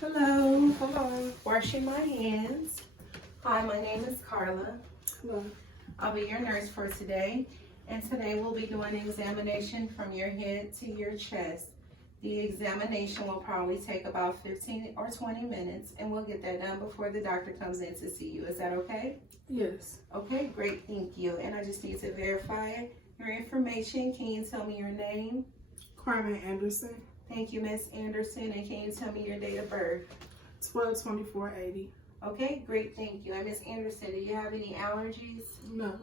Hello. Hello. Washing my hands. Hi, my name is Carla. Hello. I'll be your nurse for today. And today we'll be doing an examination from your head to your chest. The examination will probably take about 15 or 20 minutes, and we'll get that done before the doctor comes in to see you. Is that okay? Yes. Okay, great, thank you. And I just need to verify your information. Can you tell me your name? Carmen Anderson. Thank you, Miss Anderson. And can you tell me your date of birth? 12/24/80. Okay, great, thank you. And Miss Anderson, do you have any allergies? No.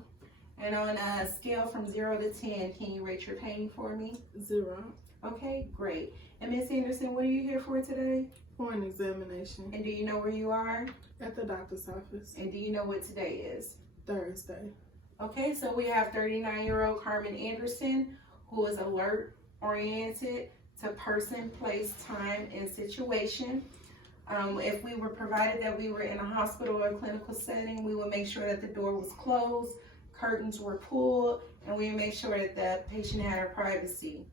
And on a scale from 0 to 10, can you rate your pain for me? 0. Okay, great. And Miss Anderson, what are you here for today? For an examination. And do you know where you are? At the doctor's office. And do you know what today is? Thursday. Okay, so we have 39-year-old Carmen Anderson, who is alert, oriented to person, place, time, and situation. If we were provided that we were in a hospital or clinical setting, we would make sure that the door was closed, curtains were pulled, and we would make sure that the patient had her privacy.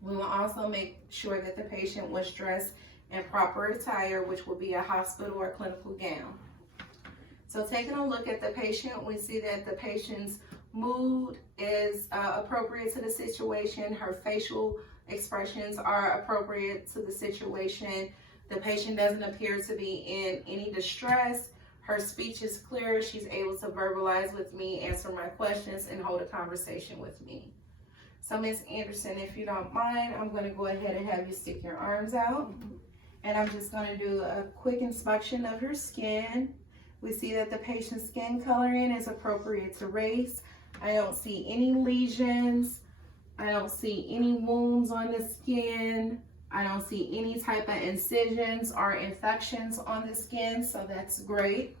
We will also make sure that the patient was dressed in proper attire, which will be a hospital or clinical gown. So taking a look at the patient, we see that the patient's mood is appropriate to the situation. Her facial expressions are appropriate to the situation. The patient doesn't appear to be in any distress. Her speech is clear. She's able to verbalize with me, answer my questions, and hold a conversation with me. So Miss Anderson, if you don't mind, I'm going to go ahead and have you stick your arms out. And I'm just going to do a quick inspection of your skin. We see that the patient's skin coloring is appropriate to race. I don't see any lesions. I don't see any wounds on the skin. I don't see any type of incisions or infections on the skin, so that's great.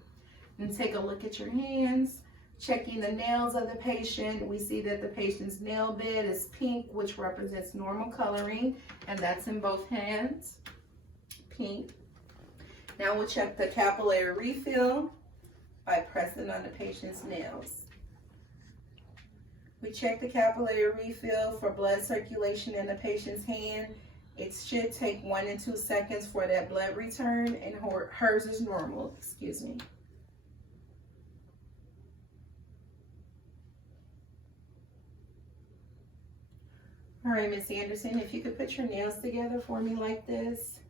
And take a look at your hands. Checking the nails of the patient, we see that the patient's nail bed is pink, which represents normal coloring, and that's in both hands, pink. Now we'll check the capillary refill by pressing on the patient's nails. We check the capillary refill for blood circulation in the patient's hand. It should take 1 to 2 seconds for that blood return, and hers is normal, excuse me. All right, Miss Anderson, if you could put your nails together for me like this.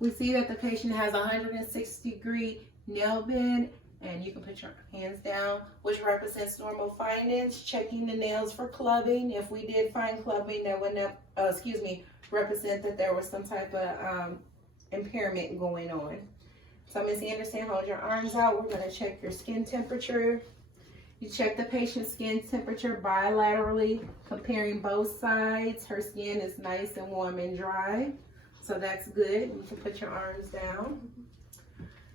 We see that the patient has a 106-degree nail bed, and you can put your hands down, which represents normal findings. Checking the nails for clubbing. If we did find clubbing, that would not, represent that there was some type of impairment going on. So Miss Anderson, hold your arms out. We're gonna check your skin temperature. You check the patient's skin temperature bilaterally, comparing both sides. Her skin is nice and warm and dry, so that's good. You can put your arms down.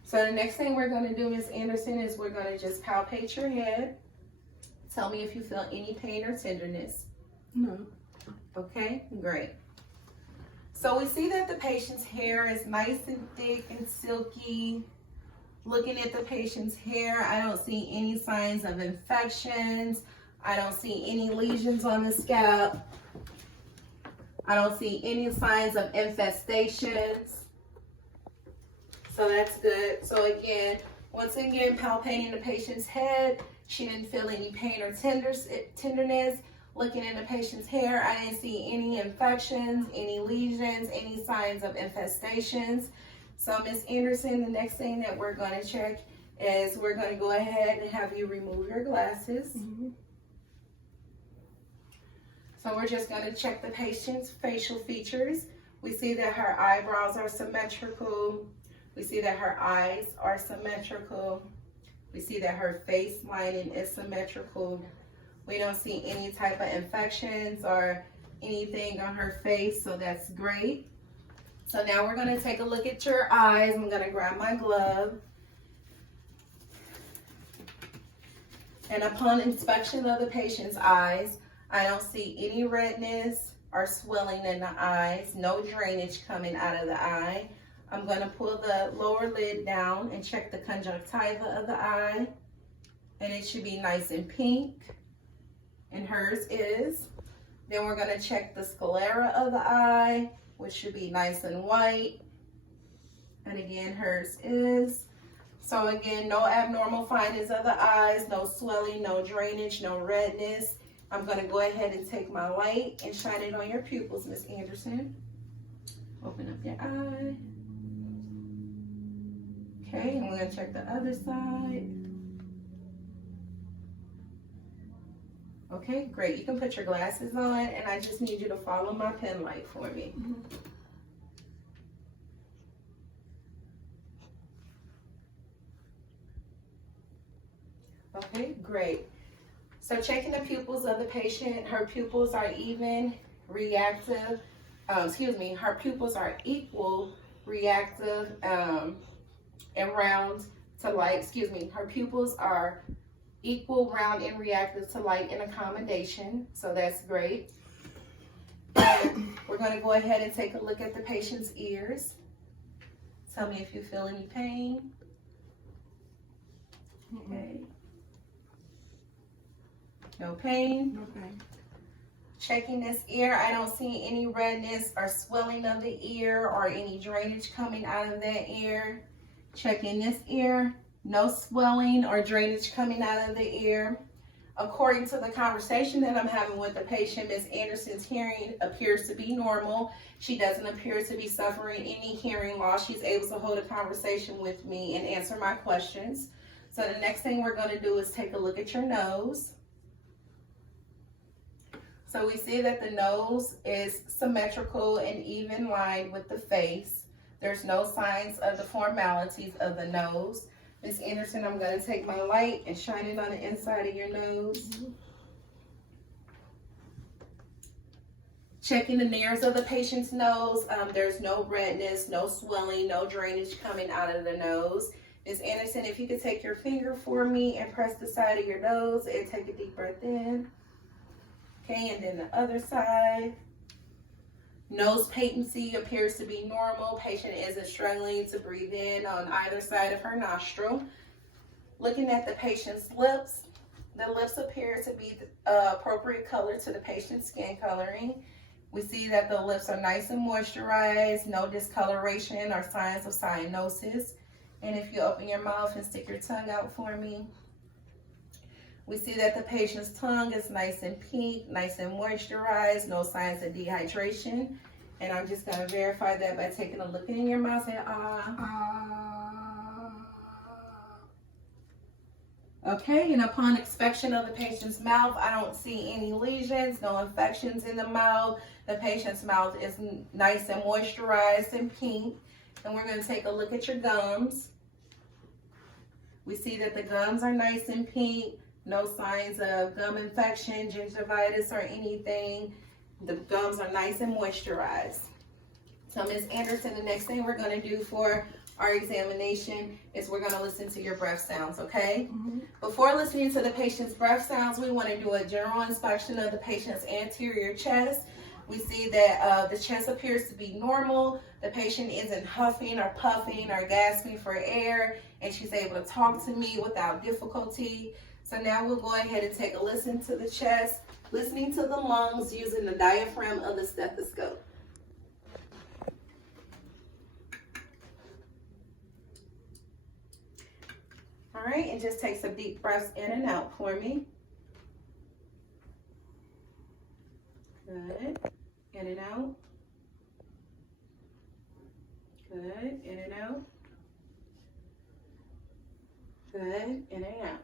So the next thing we're going to do, Ms. Anderson, is we're going to just palpate your head. Tell me if you feel any pain or tenderness. No. Okay, great. So we see that the patient's hair is nice and thick and silky. Looking at the patient's hair, I don't see any signs of infections. I don't see any lesions on the scalp. I don't see any signs of infestations. So that's good. So again, once again, palpating the patient's head, she didn't feel any pain or tenderness. Looking at the patient's hair, I didn't see any infections, any lesions, any signs of infestations. So Ms. Anderson, the next thing that we're going to check is we're going to go ahead and have you remove your glasses. So we're just going to check the patient's facial features. We see that her eyebrows are symmetrical. We see that her eyes are symmetrical. We see that her face lining is symmetrical. We don't see any type of infections or anything on her face, so that's great. So now we're going to take a look at your eyes. I'm going to grab my glove. And upon inspection of the patient's eyes, I don't see any redness or swelling in the eyes, no drainage coming out of the eye. I'm going to pull the lower lid down and check the conjunctiva of the eye. And it should be nice and pink. And hers is. Then we're going to check the sclera of the eye. which should be nice and white. And again, hers is. So again, no abnormal findings of the eyes, no swelling, no drainage, no redness. I'm gonna go ahead and take my light and shine it on your pupils, Miss Anderson. Open up your eye. Okay, and we're gonna check the other side. Okay, great. You can put your glasses on, and I just need you to follow my pen light for me. Okay, great. So checking the pupils of the patient, her pupils are even, reactive, her pupils are equal, reactive, and round to light, her pupils are equal, round, and reactive to light and accommodation, so that's great. And we're gonna go ahead and take a look at the patient's ears. Tell me if you feel any pain. Okay. No pain. No pain. Checking this ear, I don't see any redness or swelling of the ear or any drainage coming out of that ear. Checking this ear, no swelling or drainage coming out of the ear. According to the conversation that I'm having with the patient, Ms. Anderson's hearing appears to be normal. She doesn't appear to be suffering any hearing loss. She's able to hold a conversation with me and answer my questions. So the next thing we're going to do is take a look at your nose. So we see that the nose is symmetrical and even lined with the face. There's no signs of the formalities of the nose. Ms. Anderson, I'm going to take my light and shine it on the inside of your nose. Checking the nares of the patient's nose. There's no redness, no swelling, no drainage coming out of the nose. Ms. Anderson, if you could take your finger for me and press the side of your nose and take a deep breath in. Okay, and then the other side. Nose patency appears to be normal. Patient isn't struggling to breathe in on either side of her nostril. Looking at the patient's lips, the lips appear to be the appropriate color to the patient's skin coloring. We see that the lips are nice and moisturized, no discoloration or signs of cyanosis. And if you open your mouth and stick your tongue out for me, we see that the patient's tongue is nice and pink, nice and moisturized, no signs of dehydration. And I'm just going to verify that by taking a look in your mouth and Okay, and upon inspection of the patient's mouth, I don't see any lesions, no infections in the mouth. The patient's mouth is nice and moisturized and pink. And we're going to take a look at your gums. We see that the gums are nice and pink. No signs of gum infection, gingivitis, or anything. The gums are nice and moisturized. So Ms. Anderson, the next thing we're going to do for our examination is we're going to listen to your breath sounds, okay? Before listening to the patient's breath sounds, we want to do a general inspection of the patient's anterior chest. We see that the chest appears to be normal. The patient isn't huffing or puffing or gasping for air, and she's able to talk to me without difficulty. So now we'll go ahead and take a listen to the chest, listening to the lungs using the diaphragm of the stethoscope. All right, and just take some deep breaths in and out for me. Good. In and out. Good. In and out. Good. In and out.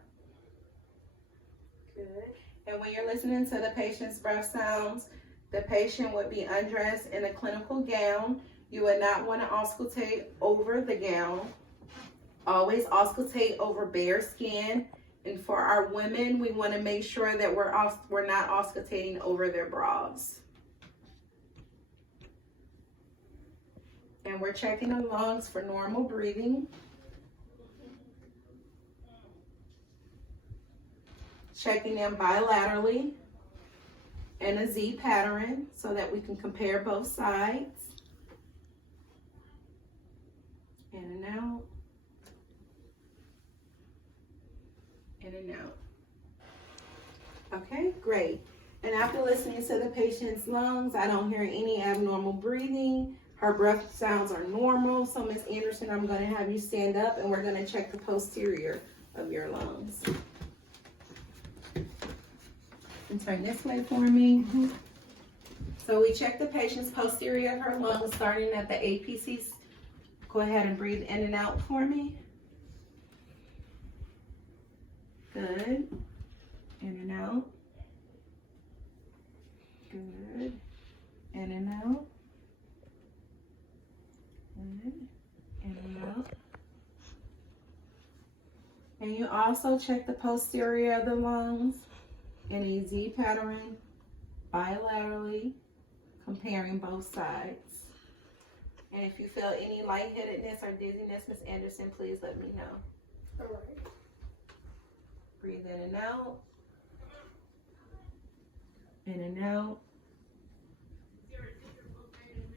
Good. And when you're listening to the patient's breath sounds, the patient would be undressed in a clinical gown. You would not want to auscultate over the gown. Always auscultate over bare skin. And for our women, we want to make sure that we're not auscultating over their bras. And we're checking the lungs for normal breathing. Checking them bilaterally in a Z pattern so that we can compare both sides. In and out. In and out. Okay, great. And after listening to the patient's lungs, I don't hear any abnormal breathing. Her breath sounds are normal. So Ms. Anderson, I'm gonna have you stand up and we're gonna check the posterior of your lungs. And turn this way for me. So we check the patient's posterior of her lungs starting at the APCs. Go ahead and breathe in and out for me. Good. In and out. Good. In and out. Good. In and out. And you also check the posterior of the lungs in a Z pattern bilaterally, comparing both sides. And if you feel any lightheadedness or dizziness, Ms. Anderson, please let me know. All right. Breathe in and out. In and out.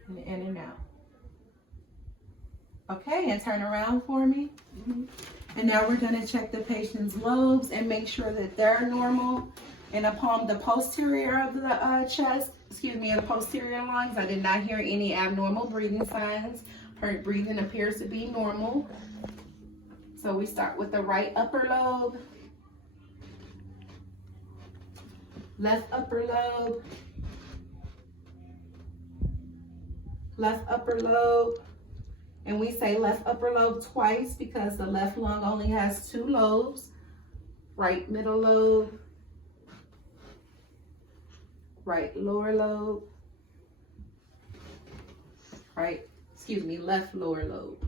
And in and out. Okay, and turn around for me. And now we're going to check the patient's lobes and make sure that they're normal. And upon the posterior of the chest, the posterior lungs, I did not hear any abnormal breathing signs. Her breathing appears to be normal. So we start with the right upper lobe, left upper lobe, left upper lobe. And we say left upper lobe twice because the left lung only has 2 lobes. Right middle lobe, right lower lobe, left lower lobe.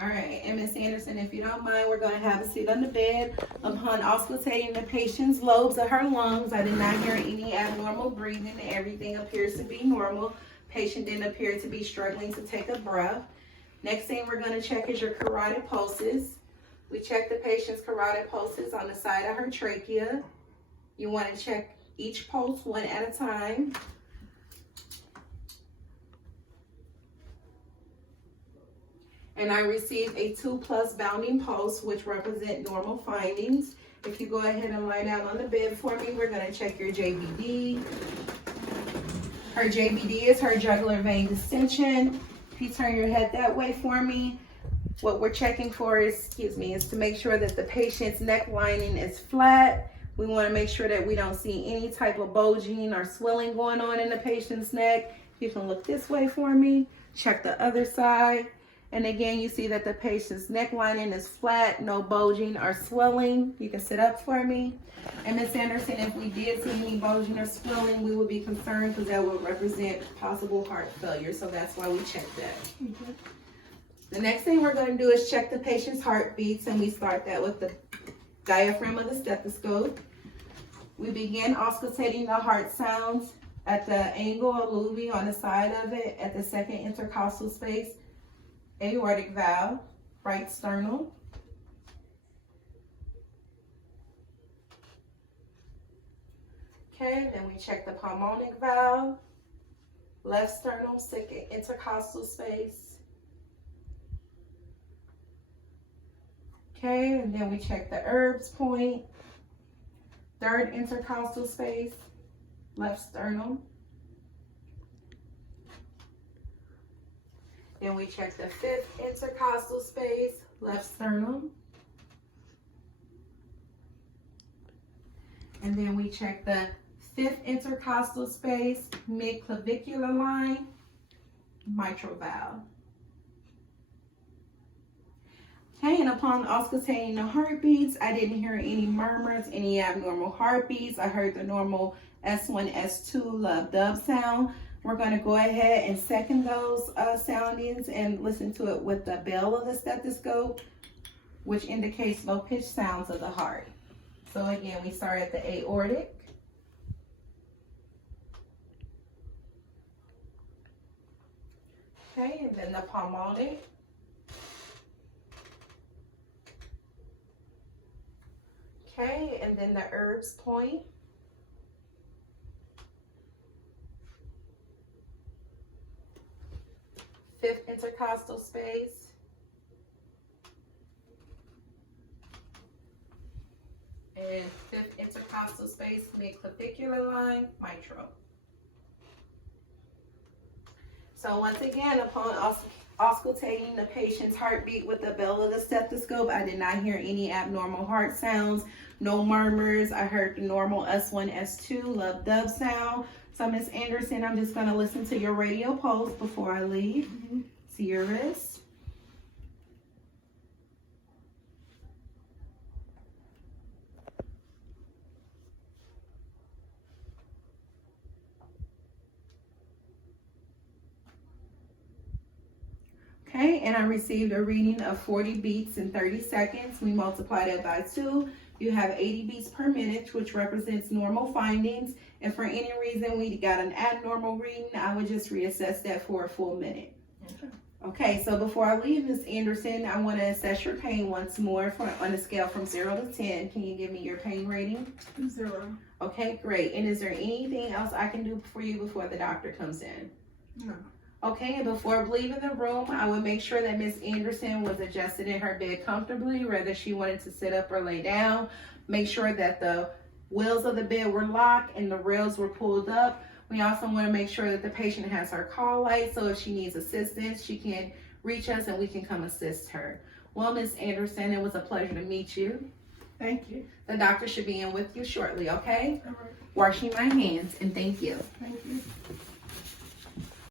All right, and Ms. Anderson, if you don't mind, we're going to have a seat on the bed. Upon auscultating the patient's lobes of her lungs, I did not hear any abnormal breathing. Everything appears to be normal. Patient didn't appear to be struggling to take a breath. Next thing we're going to check is your carotid pulses. We check the patient's carotid pulses on the side of her trachea. You want to check each pulse one at a time. And I received a 2+ bounding pulse, which represent normal findings. If you go ahead and lie down on the bed for me, we're going to check your JVD. Her JVD is her jugular vein distension. If you turn your head that way for me, what we're checking for is to make sure that the patient's neck lining is flat. We want to make sure that we don't see any type of bulging or swelling going on in the patient's neck. You can look this way for me. Check the other side. And again, you see that the patient's neck lining is flat, no bulging or swelling. You can sit up for me. And Ms. Anderson, if we did see any bulging or swelling, we would be concerned because that would represent possible heart failure. So that's why we check that. The next thing we're going to do is check the patient's heartbeats, and we start that with the diaphragm of the stethoscope. We begin auscultating the heart sounds at the angle of Luby on the side of it at the second intercostal space, aortic valve, right sternum. Okay, then we check the pulmonic valve, left sternum, second intercostal space. Okay, and then we check the Erb's point, third intercostal space, left sternum. Then we check the fifth intercostal space, left sternum. And then we check the fifth intercostal space, mid-clavicular line, mitral valve. Okay, and upon auscultating the heartbeats, I didn't hear any murmurs, any abnormal heartbeats. I heard the normal S1, S2 lub-dub sound. We're going to go ahead and second those soundings and listen to it with the bell of the stethoscope, which indicates low-pitched sounds of the heart. So again, we start at the aortic. Okay, and then the pulmonic. Okay, and then the Erb's point. Fifth intercostal space. and fifth intercostal space, mid-clavicular line, mitral. So once again, upon auscultating the patient's heartbeat with the bell of the stethoscope, I did not hear any abnormal heart sounds, no murmurs. I heard the normal S1, S2, love dove sound. So Ms. Anderson, I'm just gonna listen to your radio pulse before I leave. See your wrist. Okay, and I received a reading of 40 beats in 30 seconds. We multiply that by 2. You have 80 beats per minute, which represents normal findings. And for any reason we got an abnormal reading, I would just reassess that for a full minute. Okay, so before I leave, Ms. Anderson, I want to assess your pain once more on a scale from 0 to 10. Can you give me your pain rating? 0. Okay, great. And is there anything else I can do for you before the doctor comes in? No. Okay, and before leaving the room, I would make sure that Ms. Anderson was adjusted in her bed comfortably, whether she wanted to sit up or lay down. Make sure that the wheels of the bed were locked and the rails were pulled up. We also want to make sure that the patient has her call light, so if she needs assistance, she can reach us and we can come assist her. Well, Ms. Anderson, it was a pleasure to meet you. Thank you. The doctor should be in with you shortly, okay? All right. Washing my hands, and thank you. Thank you.